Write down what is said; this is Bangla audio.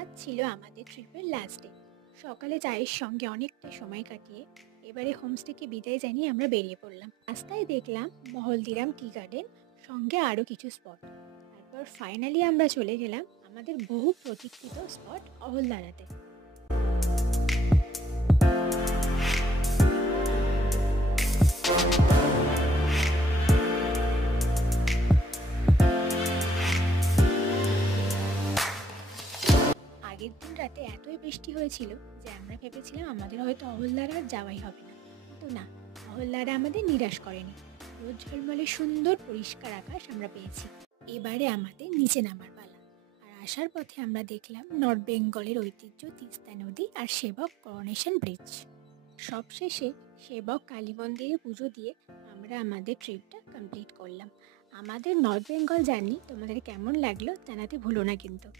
আজ ছিল আমাদের ট্রিপের লাস্ট ডে। সকালে চায়ের সঙ্গে অনেকটা সময় কাটিয়ে এবারে হোমস্টেকে বিদায় জানিয়ে আমরা বেরিয়ে পড়লাম। রাস্তায় দেখলাম মহলদিরাম টি গার্ডেন, সঙ্গে আরও কিছু স্পট। তারপর ফাইনালি আমরা চলে গেলাম আমাদের বহু প্রতীক্ষিত স্পট অহল্যারাতে। আগের দিন রাতে এতই বৃষ্টি হয়েছিল যে আমরা ভেবেছিলাম আমাদের হয়তো অহল্যার আর যাওয়াই হবে না, কিন্তু না, অহল্যারা আমাদের নিরাশ করেনি। রোদ ঝলমলে সুন্দর পরিষ্কার আকাশ আমরা পেয়েছি। এবারে আমাদের নিচে নামার পালা। আর আসার পথে আমরা দেখলাম নর্থ বেঙ্গলের ঐতিহ্য তিস্তা নদী আর সেবক করোনেশন ব্রিজ। সবশেষে সেবক কালী মন্দিরে পুজো দিয়ে আমরা আমাদের ট্রিপটা কমপ্লিট করলাম। আমাদের নর্থ বেঙ্গল জার্নি তোমাদের কেমন লাগলো জানাতে ভুলো না কিন্তু।